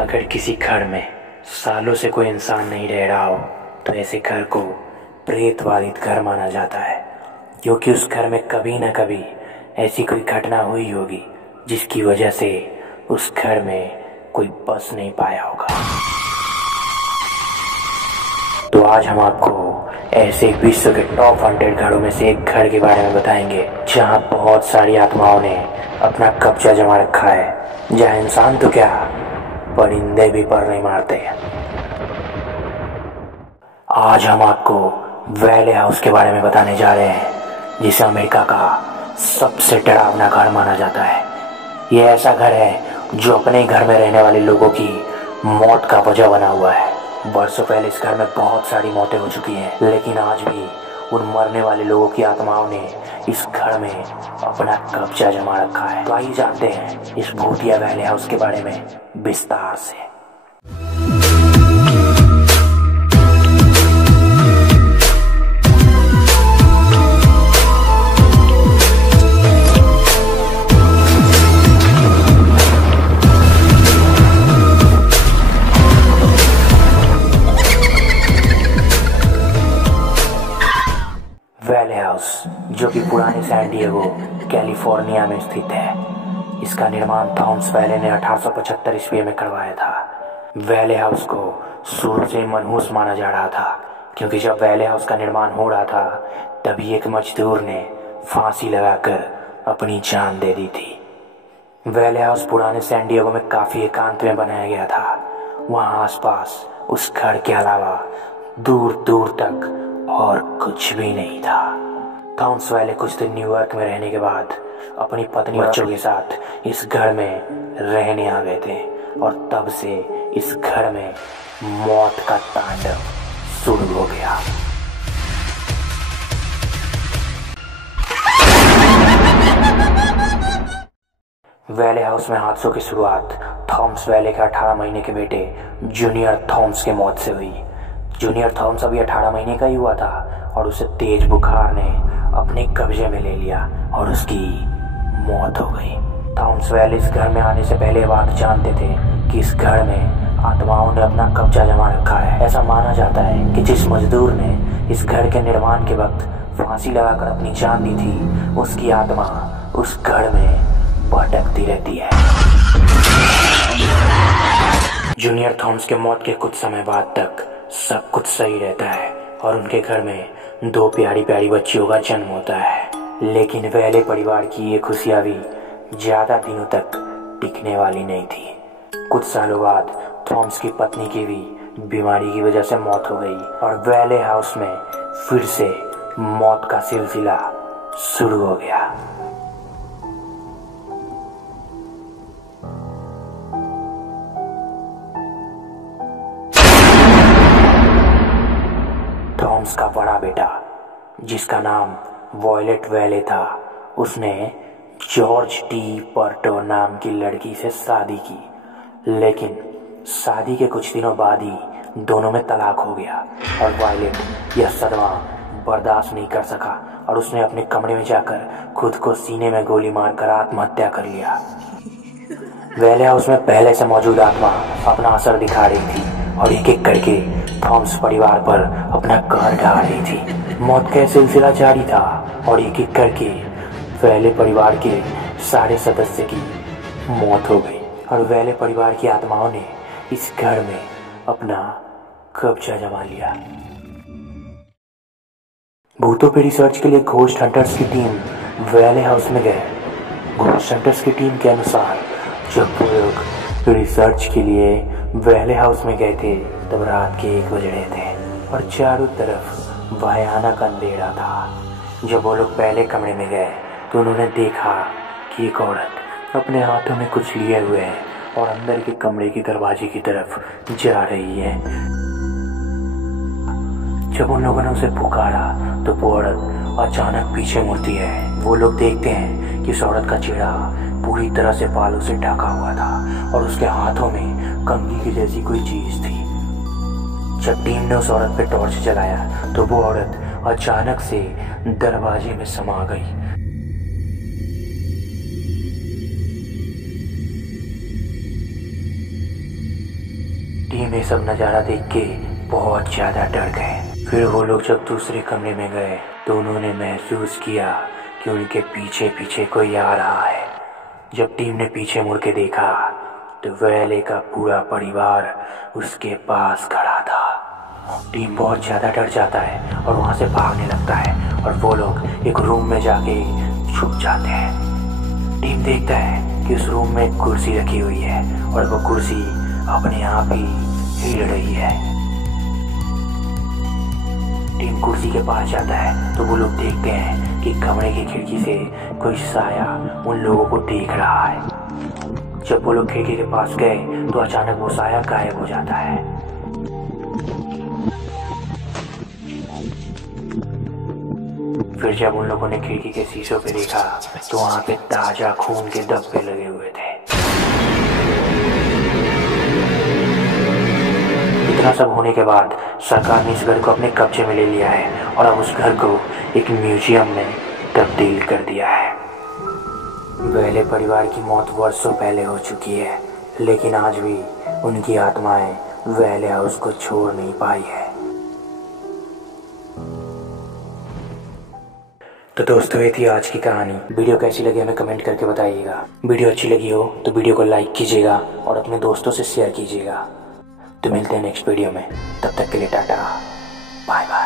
अगर किसी घर में सालों से कोई इंसान नहीं रह रहा हो तो ऐसे घर को प्रेत बाधित घर माना जाता है, क्योंकि उस घर में कभी ना कभी ऐसी कोई घटना हुई होगी जिसकी वजह से उस घर में कोई बस नहीं पाया होगा। तो आज हम आपको ऐसे विश्व के टॉप 100 घरों में से एक घर के बारे में बताएंगे जहां बहुत सारी आत्माओं ने अपना कब्जा जमा रखा है, जहां इंसान तो क्या परिंदे भी पर नहीं मारते। आज हम आपको वैले हाउस के बारे में बताने जा रहे हैं, जिसे अमेरिका का सबसे डरावना घर माना जाता है। यह ऐसा घर है जो अपने घर में रहने वाले लोगों की मौत का वजह बना हुआ है। वर्षों पहले इस घर में बहुत सारी मौतें हो चुकी हैं, लेकिन आज भी उन मरने वाले लोगों की आत्माओं ने इस घर में अपना कब्जा जमा रखा है। तो आइए जानते हैं इस भूतिया वैले हाउस के बारे में विस्तार से। वैले हाउस, जो कि पुराने सैन डिएगो कैलिफोर्निया में स्थित है, इसका निर्माण थॉमस वैले ने 1875 ईस्वी में करवाया था। वैले हाउस को शुरू से मनहूस माना जा रहा था, क्योंकि जब वैले हाउस का निर्माण हो रहा था तभी एक मजदूर ने फांसी लगाकर अपनी जान दे दी थी। वैले हाउस पुराने सैन डिएगो में काफी एकांत में बनाया गया था। वहां आसपास उस घर के अलावा दूर दूर तक और कुछ भी नहीं था। थॉमस वैले कुछ दिन न्यूयॉर्क में रहने के बाद अपनी पत्नी बच्चों के साथ इस घर में रहने आ गए थे, और तब से इस घर में मौत का तांडव शुरू हो गया। वैले हाउस में हादसों की शुरुआत थॉमस वैले के 18 महीने के बेटे जूनियर थॉमस के मौत से हुई। जूनियर थॉमस अभी 18 महीने का ही हुआ था और उसे तेज बुखार ने अपने कब्जे में ले लिया और उसकी मौत हो गई। थॉमस वैले इस घर में आने से पहले बात जानते थे कि इस घर में आत्माओं ने अपना कब्जा जमा रखा है। ऐसा माना जाता है कि जिस मजदूर ने इस घर के निर्माण के वक्त फांसी लगाकर अपनी जान दी थी, उसकी आत्मा उस घर में भटकती रहती है। जूनियर थॉमस के मौत के कुछ समय बाद तक सब कुछ सही रहता है और उनके घर में 2 प्यारी प्यारी बच्चियों का जन्म होता है। लेकिन वैले परिवार की ये खुशियां भी ज्यादा दिनों तक टिकने वाली नहीं थी। कुछ सालों बाद थॉमस की पत्नी की भी बीमारी की वजह से मौत हो गई और वैले हाउस में फिर से मौत का सिलसिला शुरू हो गया। थॉमस का बड़ा बेटा, जिसका नाम वॉयलेट वैले था, उसने जॉर्ज टी पर्टो नाम की लड़की से शादी की, लेकिन शादी के कुछ दिनों बाद ही दोनों में तलाक हो गया और वॉयलेट यह सदमा बर्दाश्त नहीं कर सका और उसने अपने कमरे में जाकर खुद को सीने में गोली मारकर आत्महत्या कर लिया। वैले हाउस में पहले से मौजूद आत्मा अपना असर दिखा रही थी और एक एक करके थॉमस परिवार पर अपना कहर ढा रही थी। मौत का सिलसिला जारी था और एक एक करके वैले परिवार के सारे सदस्य की मौत हो गई और वैले परिवार की आत्माओं ने इस घर में अपना कब्जा जमा लिया। भूतों पर रिसर्च के लिए घोस्ट हंटर्स की टीम वैले हाउस में गए। घोस्ट हंटर्स की टीम के अनुसार जब वो लोग रिसर्च के लिए वैले हाउस में गए थे तब रात के 1 बज रहे थे और चारों तरफ भयानक अंधेरा था। जब वो लोग पहले कमरे में गए तो उन्होंने देखा कि एक औरत अपने हाथों में कुछ लिए हुए है और अंदर के कमरे के दरवाजे की तरफ जा रही है। जब उन लोगों ने उसे पुकारा तो वो औरत अचानक पीछे मुड़ती है। वो लोग देखते हैं कि उस औरत का चेहरा पूरी तरह से बालों से ढका हुआ था और उसके हाथों में कंघी की जैसी कोई चीज थी। जब टीम ने उस औरत पे टॉर्च जलाया तो वो औरत अचानक से दरवाजे में समा गई। टीम ये सब नज़ारा देख के बहुत ज़्यादा डर गए। फिर वो लोग जब दूसरे कमरे में गए तो उन्होंने महसूस किया कि उनके पीछे पीछे कोई आ रहा है। जब टीम ने पीछे मुड़ के देखा तो वेले का पूरा परिवार उसके पास खड़ा था। टीम बहुत ज़्यादा डर जाता है और वहाँ से भागने लगता है और वो लोग एक रूम में जाके छुप जाते हैं। टीम देखता है कि उस रूम में एक कुर्सी रखी हुई है और वो कुर्सी अपने आप ही हिल रही है। टीम कुर्सी के पास जाता है तो वो लोग देखते हैं कि कमरे की खिड़की से कोई साया उन लोगों को देख रहा है। जब वो लोग खिड़की के पास गए तो अचानक वो साया गायब हो जाता है। फिर जब उन लोगों ने खिड़की के शीशों पे देखा तो वहां पे ताजा खून के धब्बे लगे हुए थे। इतना सब होने के बाद सरकार ने इस घर को अपने कब्जे में ले लिया है और अब उस घर को एक म्यूजियम में तब्दील कर दिया है। वेले परिवार की मौत वर्षों पहले हो चुकी है, लेकिन आज भी उनकी आत्माएं वेले हाउस को छोड़ नहीं पाई है। तो दोस्तों ये थी आज की कहानी। वीडियो कैसी लगी हमें कमेंट करके बताइएगा। वीडियो अच्छी लगी हो तो वीडियो को लाइक कीजिएगा और अपने दोस्तों से शेयर कीजिएगा। तो मिलते हैं नेक्स्ट वीडियो में, तब तक के लिए टाटा बाय बाय।